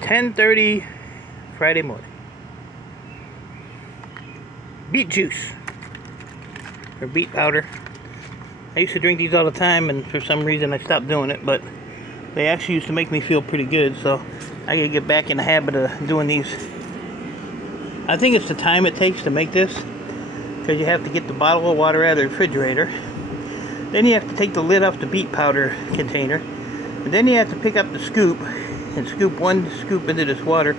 10:30 Friday morning. Beet juice or beet powder. I used to drink these all the time, and for some reason I stopped doing it, but they actually used to make me feel pretty good, so I gotta get back in the habit of doing these. I think it's the time it takes to make this, because you have to get the bottle of water out of the refrigerator. Then you have to take the lid off the beet powder container, and then you have to pick up the scoop and scoop one scoop into this water.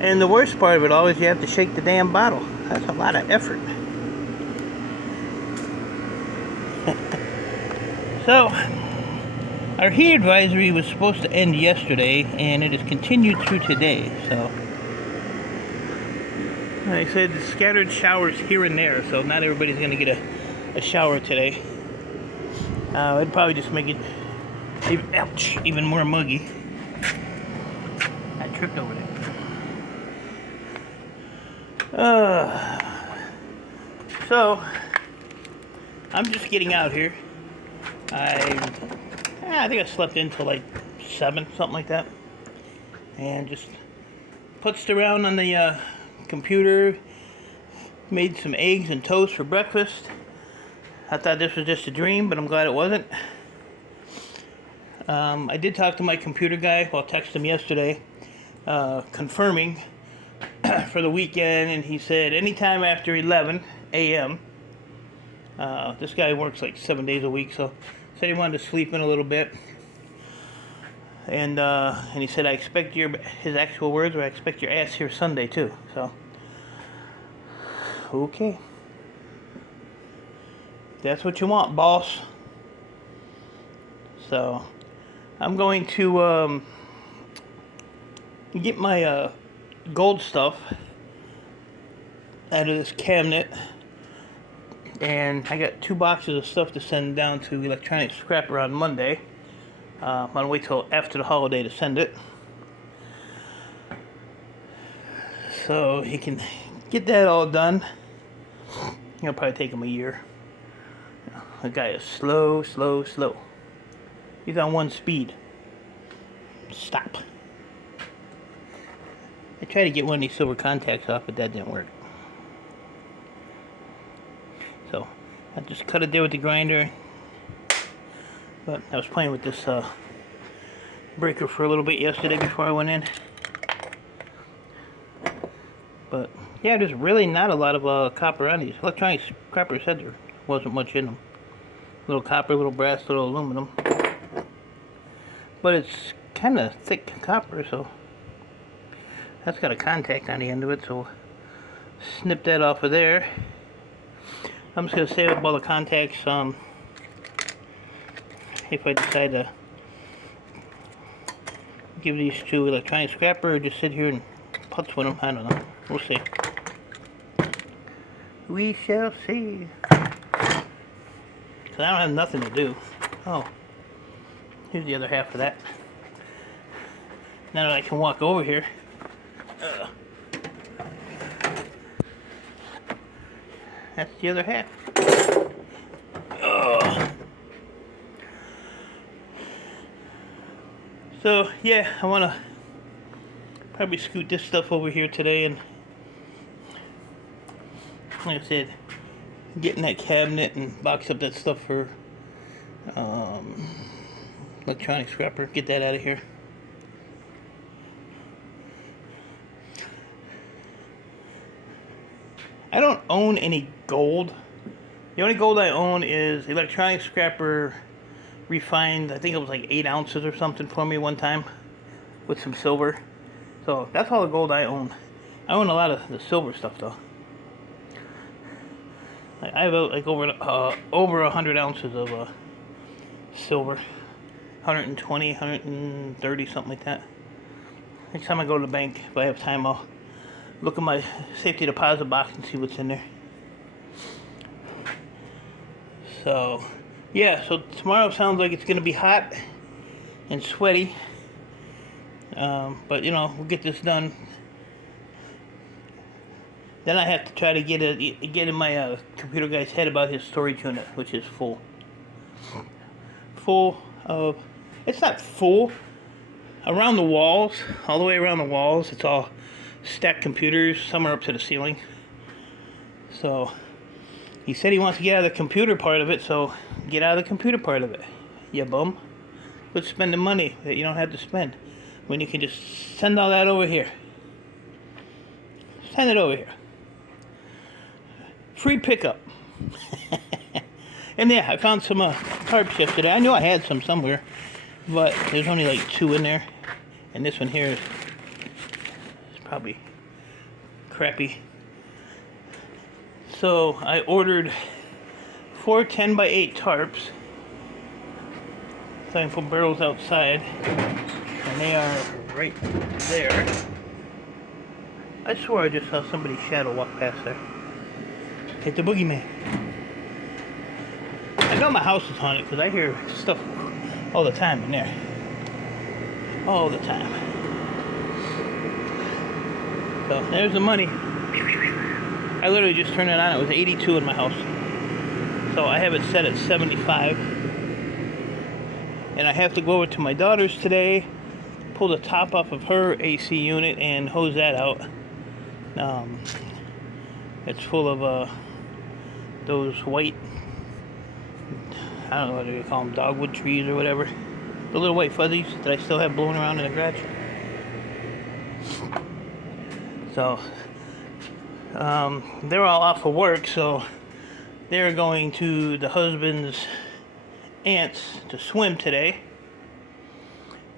And the worst part of it all is you have to shake the damn bottle. That's a lot of effort. So, our heat advisory was supposed to end yesterday, and it has continued through today. So, like I said, scattered showers here and there, so not everybody's going to get a shower today. It'd probably just make it even more muggy. I tripped over that. So, I'm just getting out here. I think I slept in till like 7, something like that. And just putzed around on the computer, made some eggs and toast for breakfast. I thought this was just a dream, but I'm glad it wasn't. I did talk to my computer guy, well, texted him yesterday, confirming for the weekend, and he said anytime after 11 a.m. This guy works like 7 days a week, so said he wanted to sleep in a little bit. And he said, I expect his actual words were, I expect your ass here Sunday too. So, okay. That's what you want, boss. So, I'm going to get my gold stuff out of this cabinet. And I got 2 boxes of stuff to send down to Electronic Scrapper on Monday. I'm going to wait till after the holiday to send it, so he can get that all done. It'll probably take him a year. The guy is slow. He's on 1 speed. Stop. I tried to get one of these silver contacts off, but that didn't work. So, I just cut it there with the grinder. But I was playing with this breaker for a little bit yesterday before I went in. But, yeah, there's really not a lot of copper on these. Electronic Scrapper said there wasn't much in them. Little copper, little brass, little aluminum. But it's kind of thick copper, so that's got a contact on the end of it, so snip that off of there. I'm just going to save up all the contacts if I decide to give these to Electronic Scrapper or just sit here and putz with them. I don't know. We'll see. We shall see. Because I don't have nothing to do. Oh. Here's the other half of that. Now that I can walk over here. That's the other half. So, yeah, I want to probably scoot this stuff over here today, and like I said, get in that cabinet and box up that stuff for Electronic Scrapper. Get that out of here. I don't own any gold. The only gold I own is Electronic Scrapper refined, I think it was like 8 ounces or something for me one time with some silver. So that's all the gold I own. I own a lot of the silver stuff though. I have like over 100 ounces of silver. 120, 130, something like that. Next time I go to the bank, if I have time, I'll look at my safety deposit box and see what's in there. So, yeah, so tomorrow sounds like it's going to be hot and sweaty. But, you know, we'll get this done. Then I have to try to get in my computer guy's head about his storage unit, which is full. Full of... It's not full. around the walls, all the way around the walls, it's all stacked computers. Some are up to the ceiling. So he said he wants to get out of the computer part of it, so get out of the computer part of it, you bum. Quit spending money that you don't have to spend when you can just send all that over here. Send it over here. Free pickup. And yeah, I found some tarps yesterday. I knew I had some somewhere, but there's only like 2 in there. And this one here is probably crappy. So I ordered 4 10x8 tarps. Starting from barrels outside. And they are right there. I swore I just saw somebody's shadow walk past there. Hit the boogeyman. I know my house is haunted because I hear stuff all the time in there. All the time. So there's the money. I literally just turned it on. It was 82 in my house. So I have it set at 75. And I have to go over to my daughter's today, pull the top off of her AC unit and hose that out. It's full of those white, I don't know what do you call them, dogwood trees or whatever. The little white fuzzies that I still have blowing around in the garage. So, they're all off of work, so they're going to the husband's aunt's to swim today.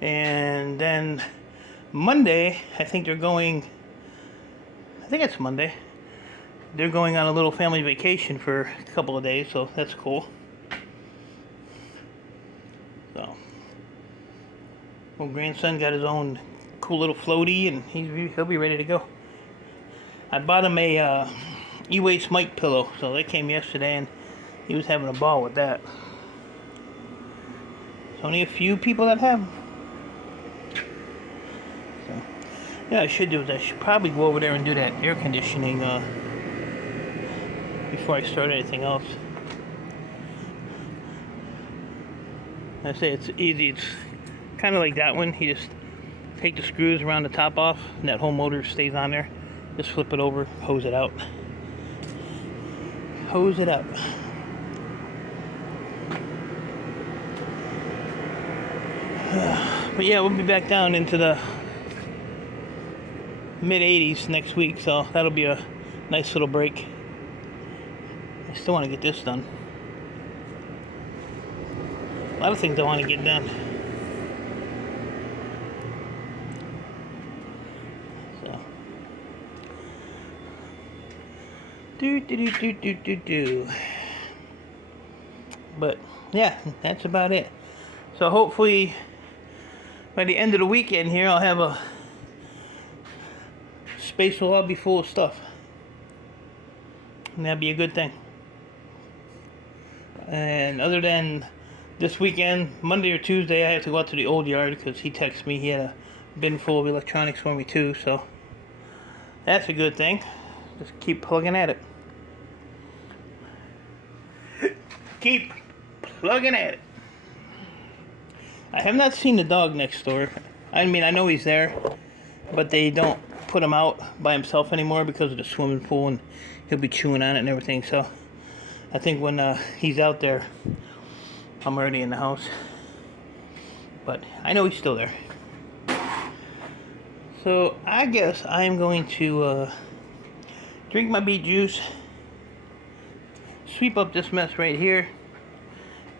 And then Monday, I think it's Monday, they're going on a little family vacation for a couple of days, so that's cool. So, old grandson got his own cool little floaty, and he'll be ready to go. I bought him a E-Waste Mike pillow, so that came yesterday, and he was having a ball with that. There's only a few people that have them. So, yeah, I should probably go over there and do that air conditioning before I start anything else. I say it's easy. It's kind of like that one. You just take the screws around the top off, and that whole motor stays on there. Just flip it over, hose it out. Hose it up. But yeah, we'll be back down into the mid-80s next week, so that'll be a nice little break. I still want to get this done. A lot of things I want to get done. So. Do. But yeah, that's about it. So hopefully by the end of the weekend here, I'll have a space will all be full of stuff. And that'd be a good thing. And other than this weekend, Monday or Tuesday, I have to go out to the old yard because he texted me he had a bin full of electronics for me too, so that's a good thing. Just keep plugging at it. Keep plugging at it. I have not seen the dog next door. I mean, I know he's there, but they don't put him out by himself anymore because of the swimming pool, and he'll be chewing on it and everything. So I think when he's out there, I'm already in the house. But I know he's still there. So I guess I'm going to drink my beet juice, sweep up this mess right here,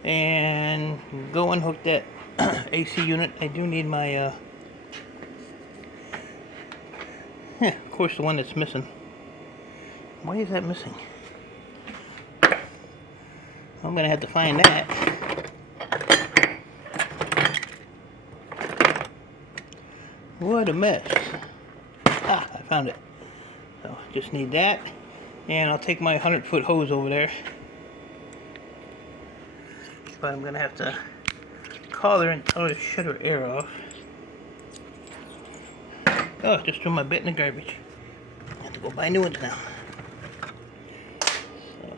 and go and hook that AC unit. I do need my of course, the one that's missing. Why is that missing? I'm gonna have to find that. What a mess. Ah, I found it. So, just need that. And I'll take my 100-foot hose over there. But I'm gonna have to call her and tell her to shut her air off. Oh, just threw my bit in the garbage. I have to go buy new ones now. So,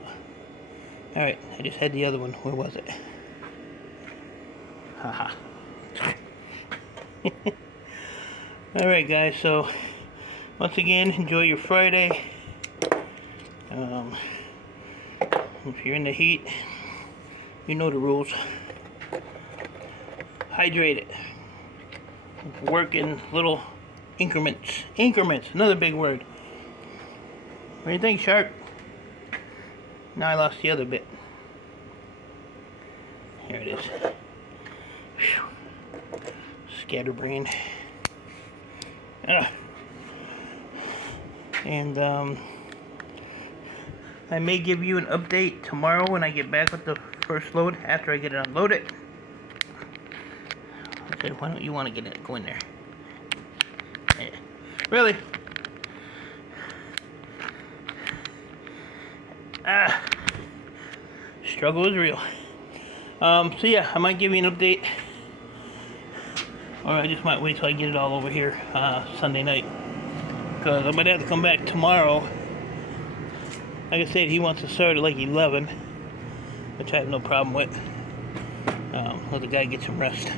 alright, I just had the other one. Where was it? Haha. Alright guys, so once again, enjoy your Friday. If you're in the heat, you know the rules. Hydrate it. Work in little increments. Increments, another big word. What do you think, Shark? Now I lost the other bit. Here it is. Whew. Scatterbrain. And I may give you an update tomorrow when I get back with the first load after I get it unloaded. I said, why don't you want to get it? Go in there. Yeah. Really? Struggle is real. So yeah, I might give you an update. Or I just might wait till I get it all over here Sunday night. Because I might have to come back tomorrow. Like I said, he wants to start at like 11. Which I have no problem with. Let the guy get some rest.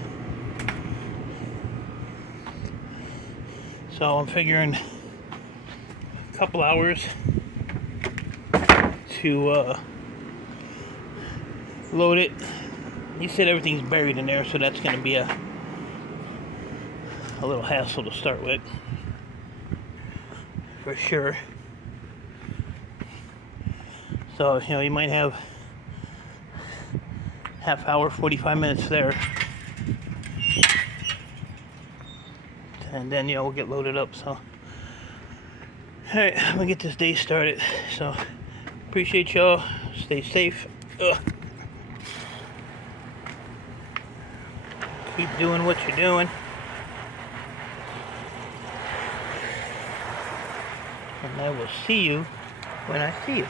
So I'm figuring a couple hours to load it. He said everything's buried in there, so that's going to be a little hassle to start with, for sure. So, you know, you might have half hour, 45 minutes there. And then, you know, we'll get loaded up, so. Alright, I'm gonna get this day started. So, appreciate y'all. Stay safe. Ugh. Keep doing what you're doing. And I will see you when I see you.